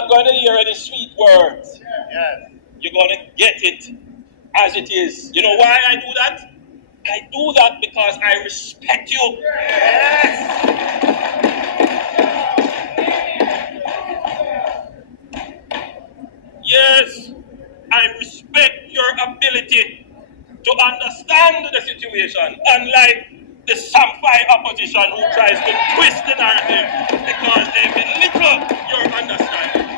not going to hear any sweet words. You're going to get it as it is. You know why I do that? I do that because I respect you. Yes, I respect your ability to understand the situation, unlike the Sampai opposition who tries to twist the narrative because they belittle your understanding.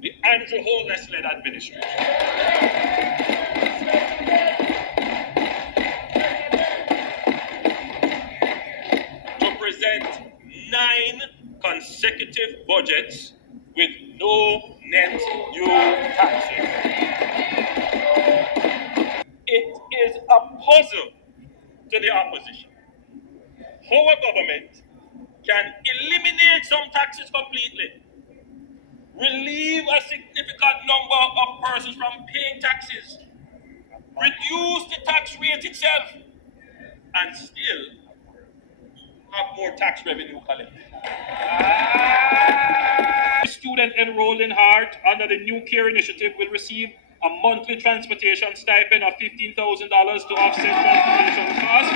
The Andrew Holness-led administration to present 9 consecutive budgets with no net new taxes. It is a puzzle to the opposition how a government can eliminate some taxes completely, relieve a significant number of persons from paying taxes, reduce the tax rate itself, and still have more tax revenue collected. Student enrolled in HEART under the New Care Initiative will receive a monthly transportation stipend of $15,000 to offset transportation costs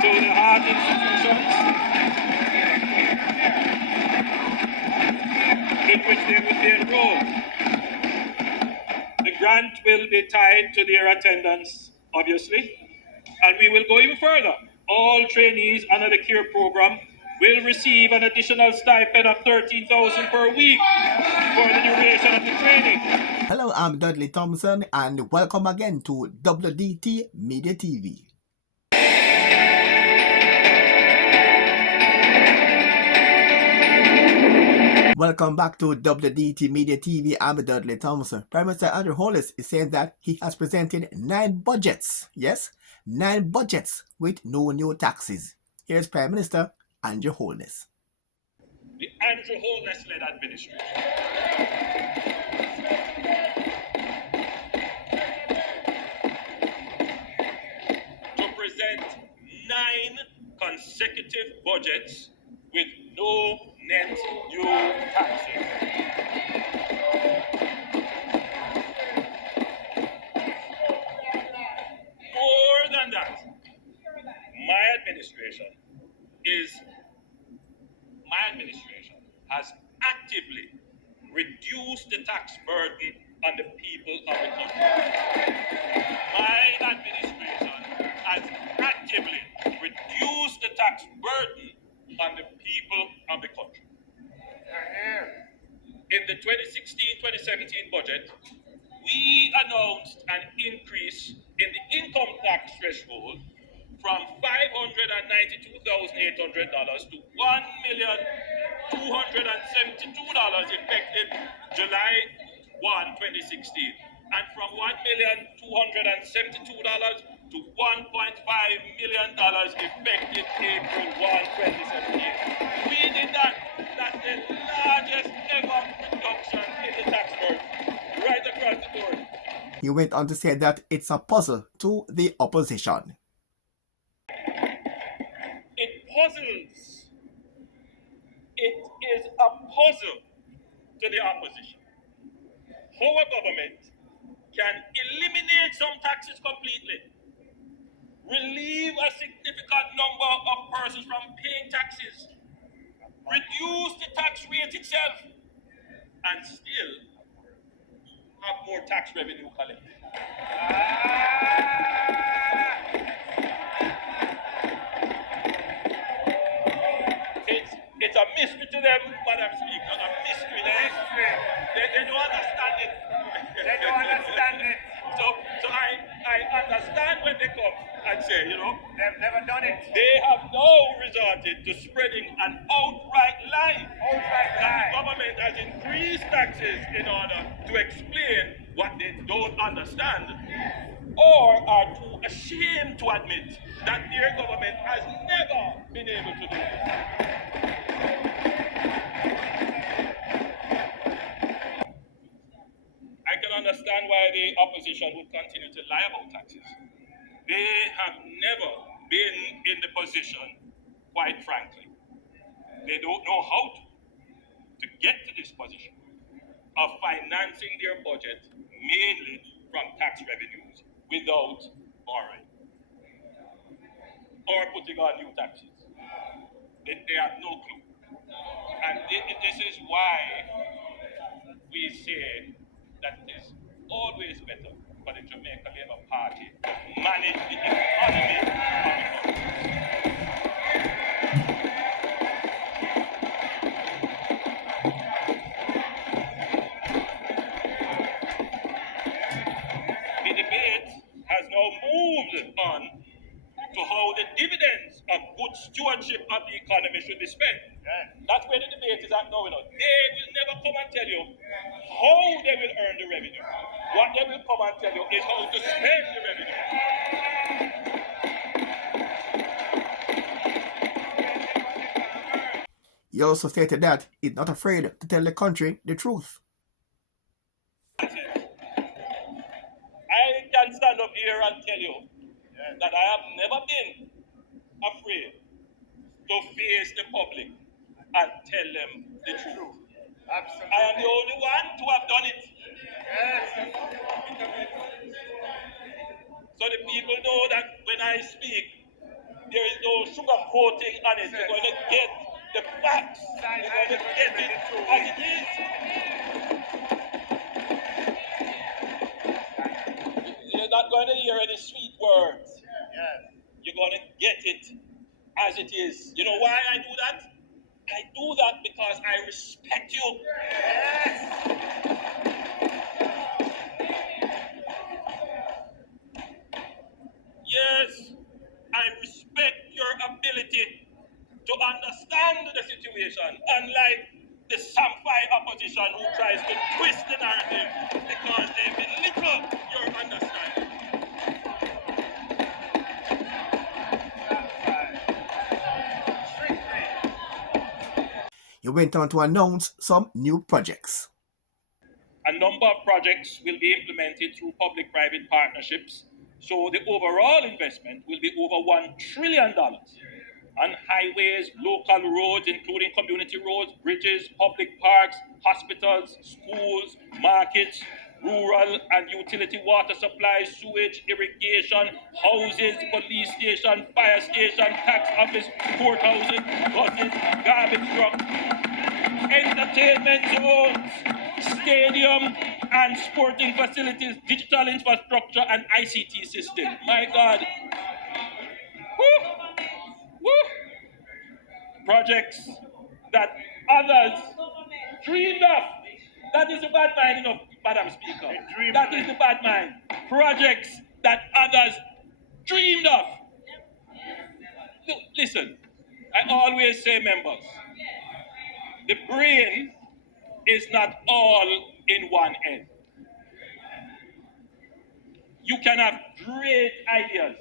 to the HEART institutions in which they will be enrolled. The grant will be tied to their attendance, obviously, and we will go even further. All trainees under the CARE program will receive an additional stipend of $13,000 per week for the duration of the training. Hello, I'm Dudley Thompson, and welcome again to WDT Media TV. Welcome back to WDT Media TV. I'm Dudley Thompson. Prime Minister Andrew Holness is saying that he has presented 9 budgets. Yes, 9 budgets with no new taxes. Here's Prime Minister Andrew Holness. The Andrew Holness-led administration to present 9 consecutive budgets with no net new taxes. More than that, my administration has actively reduced the tax burden on the people of the country. My administration has actively reduced the tax burden on the people of the country. In the 2016-2017 budget, we announced an increase in the income tax threshold from $592,800 to $1,272 effective July 1, 2016, and from $1,272 to $1.5 million effective April 1, 2017. We did that. That's the largest ever reduction in the tax burden right across the board. He went on to say that it's a puzzle to the opposition. It puzzles. It is a puzzle to the opposition how a government can eliminate some taxes completely, relieve a significant number of persons from paying taxes, reduce the tax rate itself, and still have more tax revenue collected. It's a mystery to them, Madam Speaker, a mystery. They don't understand it. They don't understand it. So I understand when they come and say, they've never done it. They have now resorted to spreading an outright lie. That the government has increased taxes in order to explain what they don't understand, or are too ashamed to admit that their government has never been able to do this. I can understand why the opposition would continue to lie about taxes. They have never been in the position quite frankly, they don't know how to get to this position of financing their budget mainly from tax revenues without borrowing or putting on new taxes. They have no clue. And this is why we say that it is always better for the Jamaica Labour Party to manage the economy of the country. The debate has now moved on to how the dividends of good stewardship of the economy should be spent. That's where the debate is at now. They will never come and tell you how they will earn the revenue. What they will come and tell you is how to spend the revenue. He also stated that he's not afraid to tell the country the truth. I can stand up here and tell you that I have never been afraid to face the public and tell them the truth. Absolutely. I am the only one to have done it. Yes. So the people know that when I speak, there is no sugarcoating on it. You're going to get the facts. You're going to get it as it is. You're not going to hear any sweet words. You're going to get it as it is. You know why I do that? I do that because I respect you. Yes, I respect your ability to understand the situation, unlike the Sampai opposition who tries to twist the narrative because they belittle your understanding. He went on to announce some new projects. A number of projects will be implemented through public-private partnerships, so the overall investment will be over $1 trillion on highways, local roads, including community roads, bridges, public parks, hospitals, schools, markets, rural and utility water supply, sewage, irrigation, houses, police station, fire station, tax office, courthouses, buses, garbage trucks, entertainment zones, stadium and sporting facilities, digital infrastructure and ICT system. My God. Woo! Woo! Projects that others dreamed of. That is the bad mind, Madam Speaker. That is the bad mind. Projects that others dreamed of. Listen, I always say, members, the brain is not all in one head. You can have great ideas.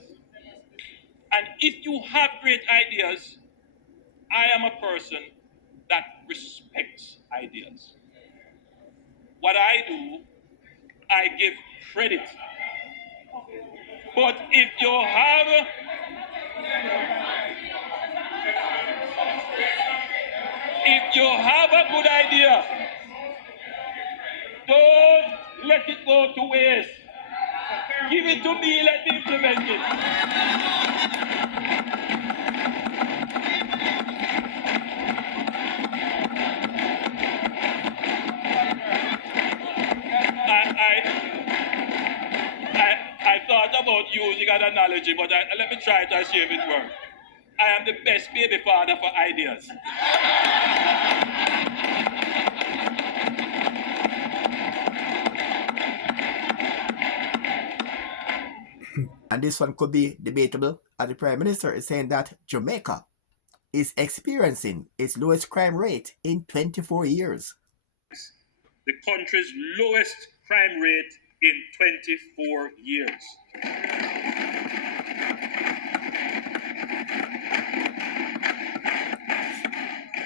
And if you have great ideas, I am a person that respects ideas. What I do, I give credit. But if you have a good idea, don't let it go to waste. Give it to me, let me implement it. I thought about using an analogy, but let me try to see if it works. I am the best baby father for ideas. And this one could be debatable, as the Prime Minister is saying that Jamaica is experiencing its lowest crime rate in 24 years. The country's lowest crime rate in 24 years.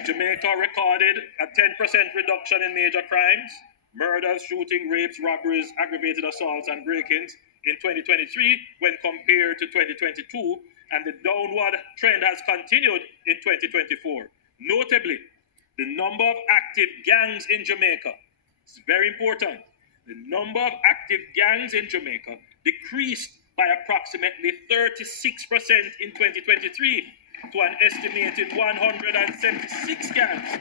Jamaica recorded a 10% reduction in major crimes, murders, shooting, rapes, robberies, aggravated assaults, and break-ins in 2023 when compared to 2022, and the downward trend has continued in 2024. Notably, the number of active gangs in Jamaica is very important. The number of active gangs in Jamaica decreased by approximately 36% in 2023 to an estimated 176 gangs,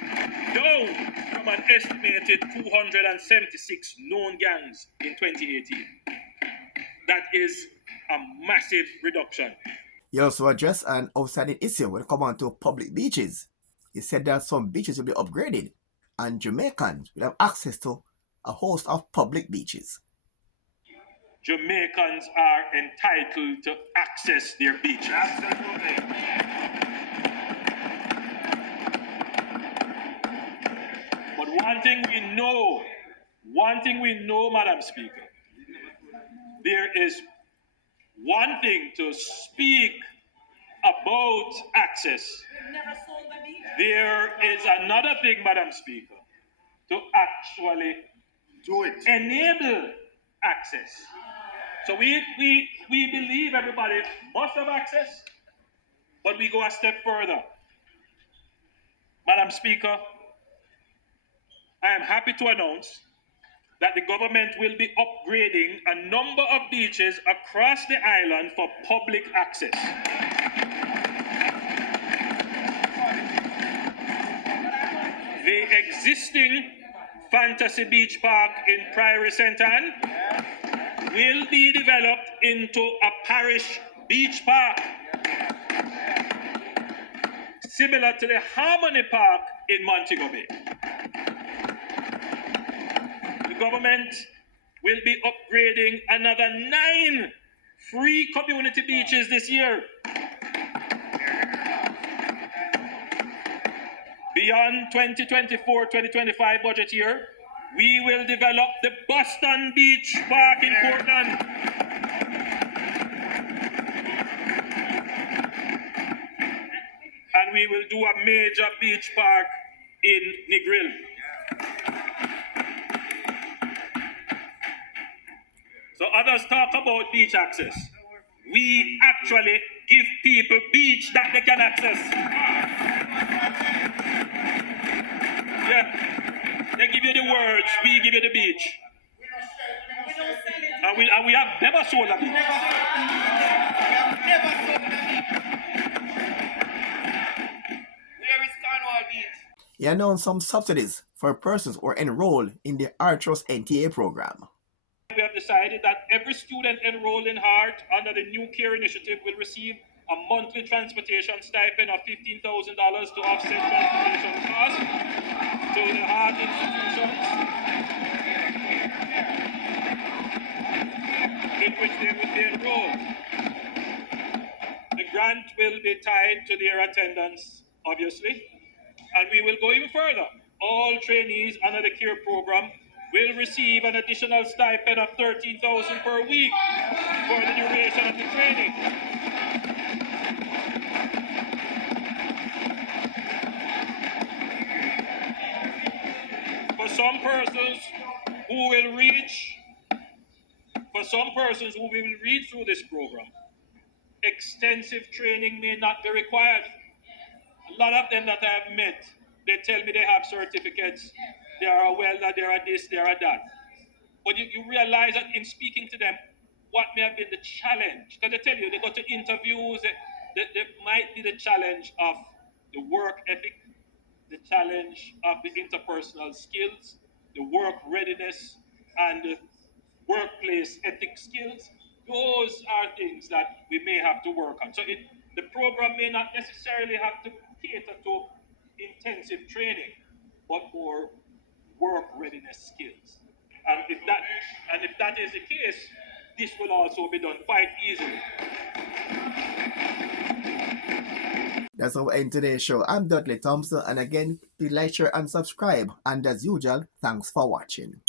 down from an estimated 276 known gangs in 2018. That is a massive reduction. He also addressed an outstanding issue when it comes on to public beaches. He said that some beaches will be upgraded and Jamaicans will have access to a host of public beaches. Jamaicans are entitled to access their beaches. Absolutely. But one thing we know, Madam Speaker, there is one thing to speak about access. There is another thing, Madam Speaker, to actually do it. Enable access. So we believe everybody must have access, but we go a step further. Madam Speaker, I am happy to announce that the government will be upgrading a number of beaches across the island for public access. The existing Fantasy Beach Park in Priory St. Anne will be developed into a parish beach park, similar to the Harmony Park in Montego Bay. The government will be upgrading another 9 free community beaches this year. Beyond 2024-2025 budget year, we will develop the Boston Beach Park in Portland. And we will do a major beach park in Negril. So others talk about beach access. We actually give people beach that they can access. Yeah, they give you the words, we give you the beach. And we have never sold a beach. He announced some subsidies for persons who are enrolled in the Arthros NTA program. We have decided that every student enrolled in HEART under the New Care Initiative will receive a monthly transportation stipend of $15,000 to offset transportation costs to the HEART institutions in which they will be enrolled. The grant will be tied to their attendance, obviously, and we will go even further. All trainees under the CARE program will receive an additional stipend of $13,000 per week for the duration of the training. For some persons who will read through this program, extensive training may not be required. A lot of them that I have met, they tell me they have certificates, they are a welder, they are this, they are that. But you realize that in speaking to them, what may have been the challenge, because they tell you, they go to interviews, there might be the challenge of the work ethic, the challenge of the interpersonal skills, the work readiness, and the workplace ethic skills. Those are things that we may have to work on. So the program may not necessarily have to cater to intensive training, but more work readiness skills. And if that is the case, this will also be done quite easily. That's our end today's show. I'm Dudley Thompson, and again, please like, share, and subscribe. And as usual, thanks for watching.